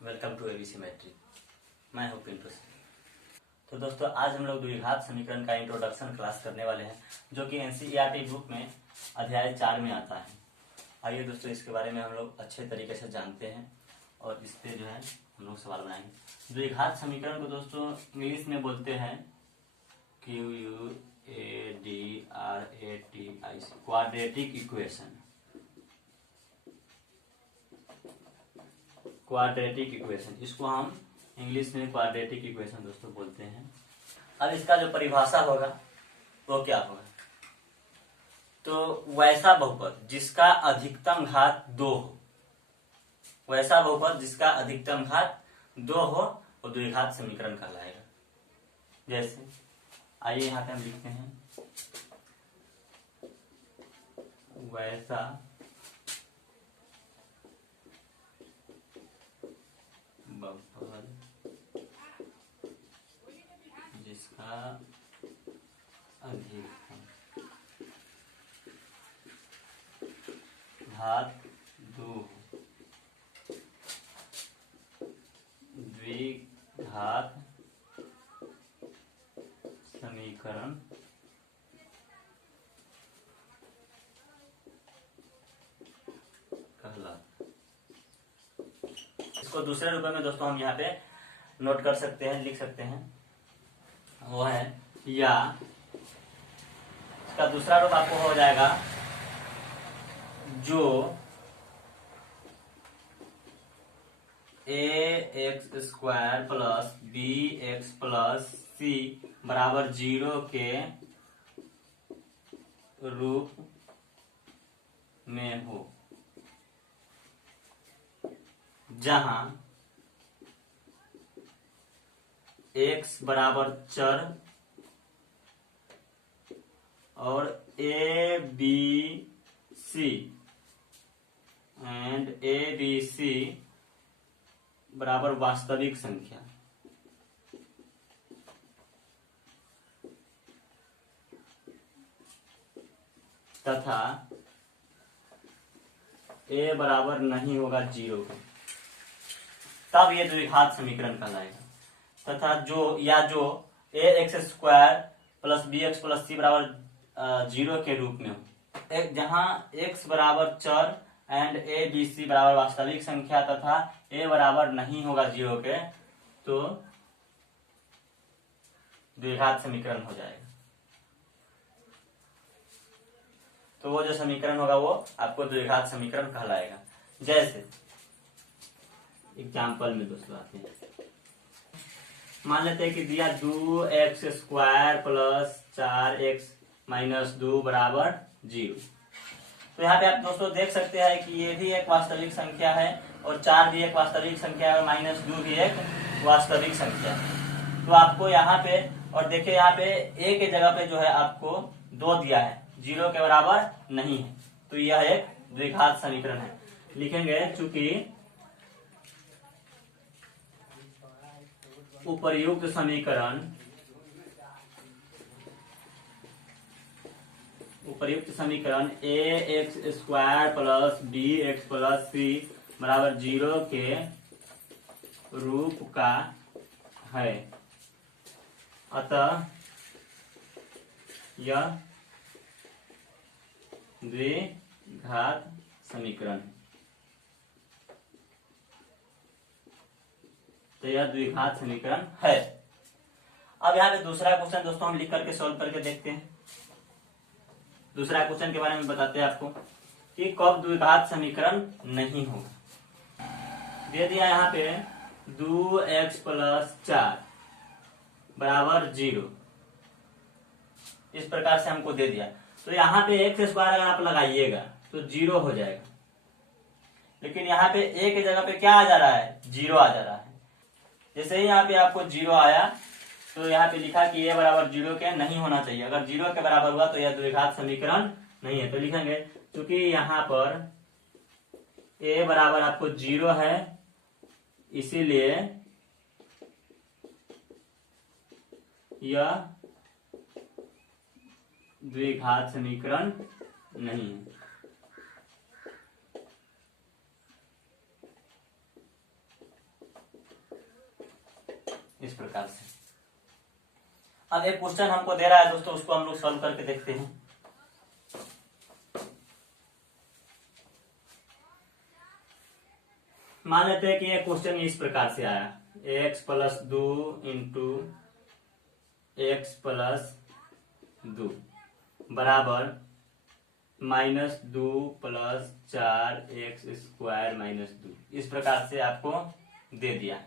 Welcome to ABC matric. मैं हूँ पिंटू सिंह। तो दोस्तों, आज हम लोग द्विघात समीकरण का इंट्रोडक्शन क्लास करने वाले हैं, जो कि एनसीईआरटी बुक में अध्याय 4 में आता है। आइए दोस्तों, इसके बारे में हम लोग अच्छे तरीके से जानते हैं और इस पे जो है हम लोग सवाल बनाएंगे। द्विघात समीकरण को दोस्तों इंग्लिश में बोलते हैं QUADRATIC, quadratic equation. Quadratic equation, इसको हम इंग्लिश में क्वाड्रेटिक इक्वेशन दोस्तों बोलते हैं। अब इसका जो परिभाषा होगा वो क्या होगा, तो वैसा बहुपद जिसका अधिकतम घात 2 हो, वैसा बहुपद जिसका अधिकतम घात 2 हो वो द्विघात समीकरण कहलाएगा। जैसे आइए यहाँ पे हम लिखते हैं, वैसा बहुपद जिसका अधिकतम घात 2 द्विघात समीकरण कहलाता। इसको दूसरे रूप में दोस्तों हम यहाँ पे नोट कर सकते हैं, लिख सकते हैं, वो है या इसका दूसरा रूप आपको हो जाएगा जो ax² plus bx plus c बराबर 0 के रूप में हो, जहां x बराबर चर और a b c and a b c बराबर वास्तविक संख्या, तथा a बराबर नहीं होगा 0 के, तब ये द्विघात समीकरण कहलाएगा। तथा जो ax² plus bx plus c बराबर 0 के रूप में हो, जहां x बराबर चर एंड a b c बराबर वास्तविक संख्या तथा a बराबर नहीं होगा 0 के, तो द्विघात समीकरण हो जाएगा। तो वो जो समीकरण होगा वो आपको द्विघात समीकरण कहलाएगा। जैसे एग्जाम्पल में दोस्तों आते हैं, मान लेते हैं कि दिया 2x² प्लस 4x माइनस 2 बराबर 0। तो यहाँ पे आप दोस्तों देख सकते हैं कि ये भी एक वास्तविक संख्या है और 4 भी एक वास्तविक संख्या है और माइनस 2 भी एक वास्तविक संख्या है। तो आपको यहाँ पे, और देखिए यहाँ पे a के जगह पे जो है आपको 2 दिया है, 0 के बराबर नहीं है, तो यह एक द्विघात समीकरण है। लिखेंगे चूंकि उपर्युक्त समीकरण ax² plus bx plus c बराबर 0 के रूप का है, अतः यह द्विघात समीकरण है। तो यह द्विघात समीकरण है। अब यहाँ पे दूसरा क्वेश्चन दोस्तों हम लिख करके सॉल्व करके देखते हैं। दूसरा क्वेश्चन के बारे में बताते हैं आपको कि कब द्विघात समीकरण नहीं होगा। दे दिया यहाँ पे 2x प्लस 4 बराबर 0, इस प्रकार से हमको दे दिया। तो यहाँ पे x² अगर आप लगाइएगा तो 0 हो जाएगा, लेकिन यहाँ पे a के जगह पे क्या आ जा रहा है, 0 आ जा रहा है। जैसे ही यहाँ पे आपको 0 आया तो यहाँ पे लिखा कि a बराबर 0 के नहीं होना चाहिए। अगर 0 के बराबर हुआ तो यह द्विघात समीकरण नहीं है। तो लिखेंगे क्योंकि यहाँ पर a बराबर आपको 0 है, इसीलिए यह द्विघात समीकरण नहीं है। इस प्रकार से। अब एक क्वेश्चन हमको दे रहा है दोस्तों, उसको हम लोग सॉल्व करके देखते हैं। मान लेते हैं कि ये क्वेश्चन इस प्रकार से आया, x plus 2 into x plus 2 बराबर -2 प्लस 4x² माइनस 2, इस प्रकार से आपको दे दिया।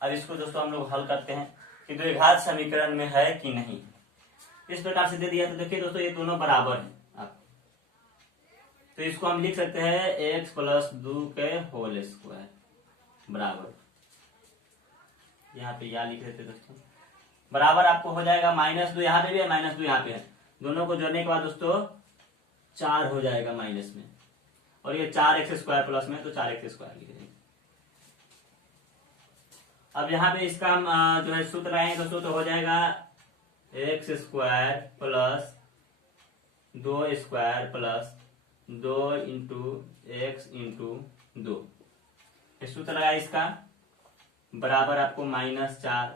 अब इसको दोस्तों हम लोग हल करते हैं कि द्विघात समीकरण में है कि नहीं। इस प्रकार से दे दिया तो देखिए दोस्तों ये दोनों बराबर हैं आप, तो इसको हम लिख सकते हैं x प्लस 2 के होल स्क्वायर बराबर, यहाँ पे या लिख देते दोस्तों, बराबर आपको हो जाएगा -2, यहाँ पे भी है -2 यहाँ पे है, दोनों को जोड़ने के बाद दोस्तों 4 हो जाएगा माइनस में, और ये 4x² प्लस में तो 4x² लिख देंगे। अब यहाँ पे इसका हम जो है सूत्र लगाएंगे दोस्तों, तो हो जाएगा x² plus 2² plus 2 into x into 2, सूत्र लगाए इसका बराबर आपको -4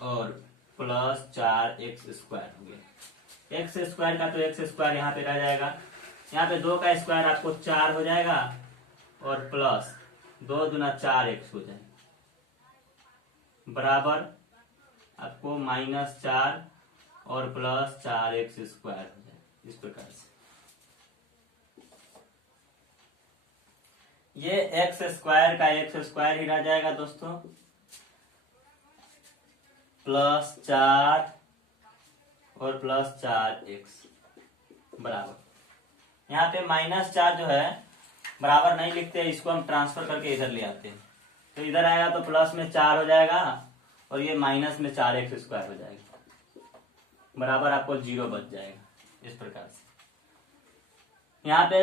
और प्लस 4x² हो गया। x² का तो x² यहाँ पे रह जाएगा, यहाँ पे 2 का स्क्वायर आपको 4 हो जाएगा और प्लस 2 दूना 4x हो जाएगा बराबर आपको -4 और प्लस 4x² हो जाएगा, इस प्रकार से। ये x² का x² ही रह जाएगा दोस्तों, प्लस 4 और प्लस 4x बराबर, यहाँ पे -4 जो है बराबर नहीं लिखते, इसको हम ट्रांसफर करके इधर ले आते हैं, तो इधर आएगा तो प्लस में 4 हो जाएगा और ये माइनस में 4x² हो जाएगा बराबर आपको 0 बच जाएगा, इस प्रकार से। यहाँ पे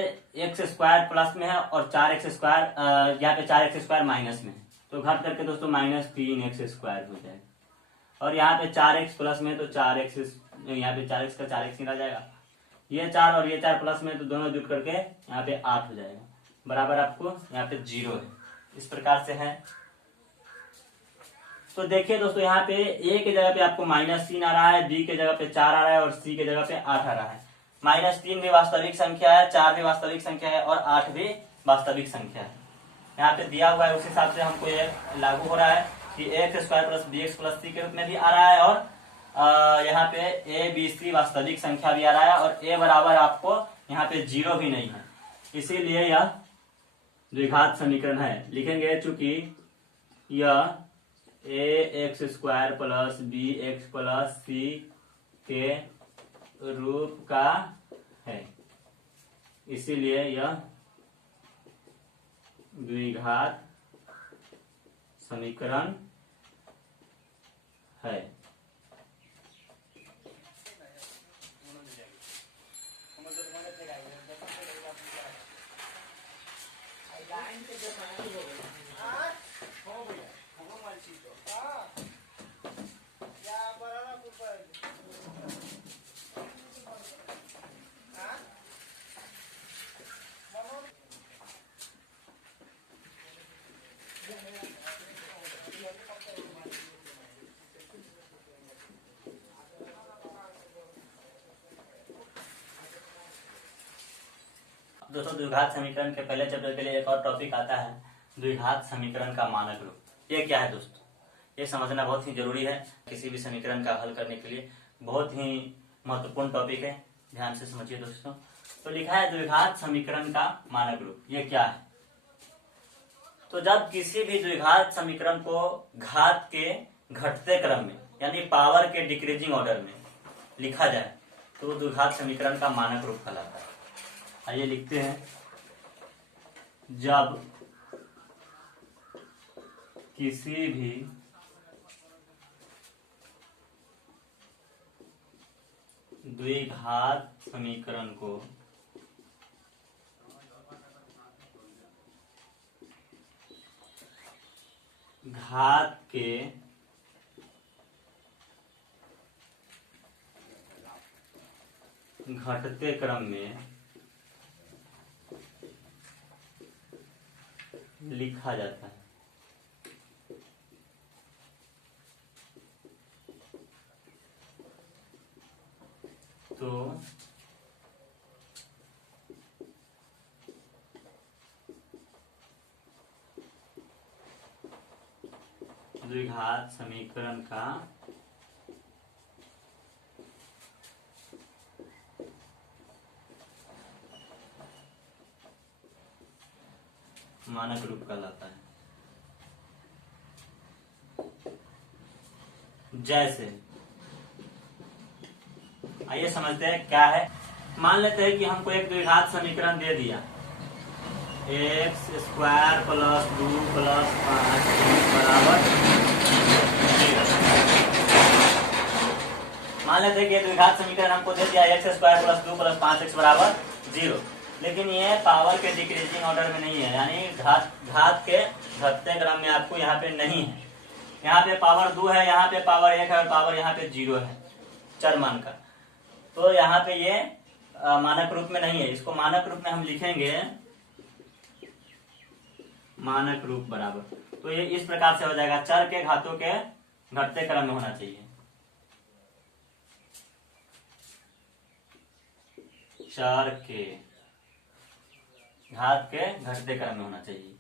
x² प्लस में है और 4x², यहाँ पे 4x² माइनस में है, तो घट करके दोस्तों -3x² हो जाएगा, और यहाँ पे 4x प्लस में तो 4x, यहाँ पे 4x का 4x ही रह जाएगा, ये 4 और ये 4 प्लस में तो दोनों जुट करके यहाँ पे 8 हो जाएगा बराबर आपको यहाँ पे 0 है, इस प्रकार से है। तो देखिए दोस्तों यहाँ पे a के जगह पे आपको -3 आ रहा है, b के जगह पे 4 आ रहा है और c के जगह पे 8 आ रहा है। -3 भी वास्तविक संख्या है, 4 भी वास्तविक संख्या है और 8 भी वास्तविक संख्या है। यहाँ पे दिया हुआ है, उस हिसाब से हमको ये लागू हो रहा है कि x² plus bx plus c के रूप में भी आ रहा है, और यहाँ पे a b c वास्तविक संख्या भी आ रहा है, और a बराबर आपको यहाँ पे 0 भी नहीं है, इसीलिए यह द्विघात समीकरण है। लिखेंगे चूंकि यह ax² plus bx plus c के रूप का है, इसीलिए यह द्विघात समीकरण है। दोस्तों द्विघात समीकरण के पहले चैप्टर के लिए एक और टॉपिक आता है, द्विघात समीकरण का मानक रूप। ये क्या है दोस्तों, ये समझना बहुत ही जरूरी है, किसी भी समीकरण का हल करने के लिए बहुत ही महत्वपूर्ण टॉपिक है, ध्यान से समझिए दोस्तों। तो लिखा है द्विघात समीकरण का मानक रूप, ये क्या है। तो जब किसी भी द्विघात समीकरण को घात के घटते क्रम में यानी पावर के डिक्रीजिंग ऑर्डर में लिखा जाए तो द्विघात समीकरण का मानक रूप कहलाता है। आइए लिखते हैं, जब किसी भी द्विघात समीकरण को घात के घटते क्रम में लिखा जाता है दोस्तों द्विघात समीकरण का मानक रूप कहलाता है। जैसे आइए समझते हैं क्या है। मान लेते हैं कि हमको एक द्विघात समीकरण दे दिया, एक्स स्क्वायर प्लस 2 प्लस 5 बराबर 0। मान लेते हैं कि द्विघात समीकरण हमको दे दिया x square plus 2 plus 5x बराबर 0, लेकिन ये पावर के डिक्रीजिंग ऑर्डर में नहीं है, यानी घात के घटते क्रम में आपको यहाँ पे नहीं है। यहाँ पे पावर 2 है, यहाँ पे पावर 1 है और पावर यहाँ पे 0 है चर मान का। तो यहाँ पे ये मानक रूप में नहीं है। इसको मानक रूप में हम लिखेंगे मानक रूप बराबर, तो ये इस प्रकार से हो जाएगा, चर के घातों के घटते क्रम में होना चाहिए। चर के घात के घटते क्रम में होना चाहिए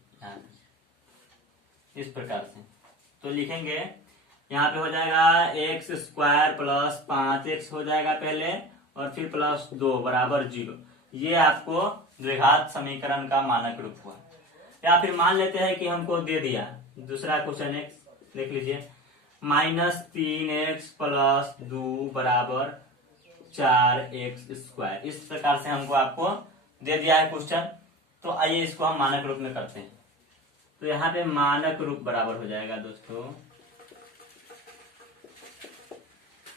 इस प्रकार से। तो लिखेंगे यहाँ पे हो जाएगा एक्स स्क्वायर प्लस 5x हो जाएगा पहले, और फिर प्लस 2 बराबर 0। ये आपको द्विघात समीकरण का मानक रूप हुआ। या फिर मान लेते हैं कि हमको दे दिया दूसरा क्वेश्चन एक्स, देख लीजिए, -3x प्लस 2 बराबर 4x स्क्वायर। इस प्रकार से हमको आपको दे दिया है क्वेश्चन। तो आइए इसको हम मानक रूप में करते हैं। तो यहाँ पे मानक रूप बराबर हो जाएगा दोस्तों,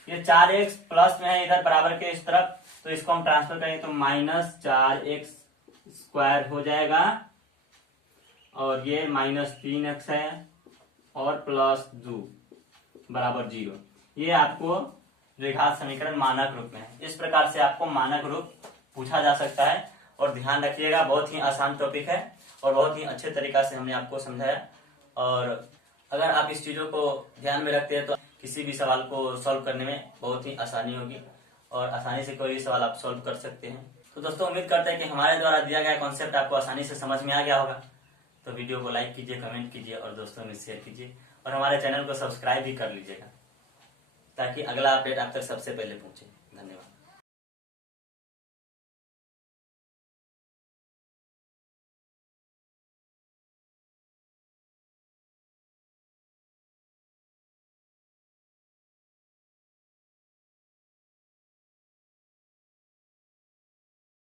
ये 4x प्लस में है इधर बराबर के इस तरफ, तो इसको हम ट्रांसफर करेंगे तो -4x स्क्वायर हो जाएगा, और ये -3x है और प्लस 2 बराबर 0। ये आपको द्विघात समीकरण मानक रूप में है। इस प्रकार से आपको मानक रूप पूछा जा सकता है। और ध्यान रखिएगा, बहुत ही आसान टॉपिक है और बहुत ही अच्छे तरीका से हमने आपको समझाया। और अगर आप इस चीजों को ध्यान में रखते हैं तो किसी भी सवाल को सॉल्व करने में बहुत ही आसानी होगी और आसानी से कोई भी सवाल आप सॉल्व कर सकते हैं। तो दोस्तों उम्मीद करते हैं कि हमारे द्वारा दिया गया कॉन्सेप्ट आपको आसानी से समझ में आ गया होगा। तो वीडियो को लाइक कीजिए, कमेंट कीजिए और दोस्तों में शेयर कीजिए, और हमारे चैनल को सब्सक्राइब भी कर लीजिएगा ताकि अगला अपडेट आप तक सबसे पहले पहुंचे। धन्यवाद।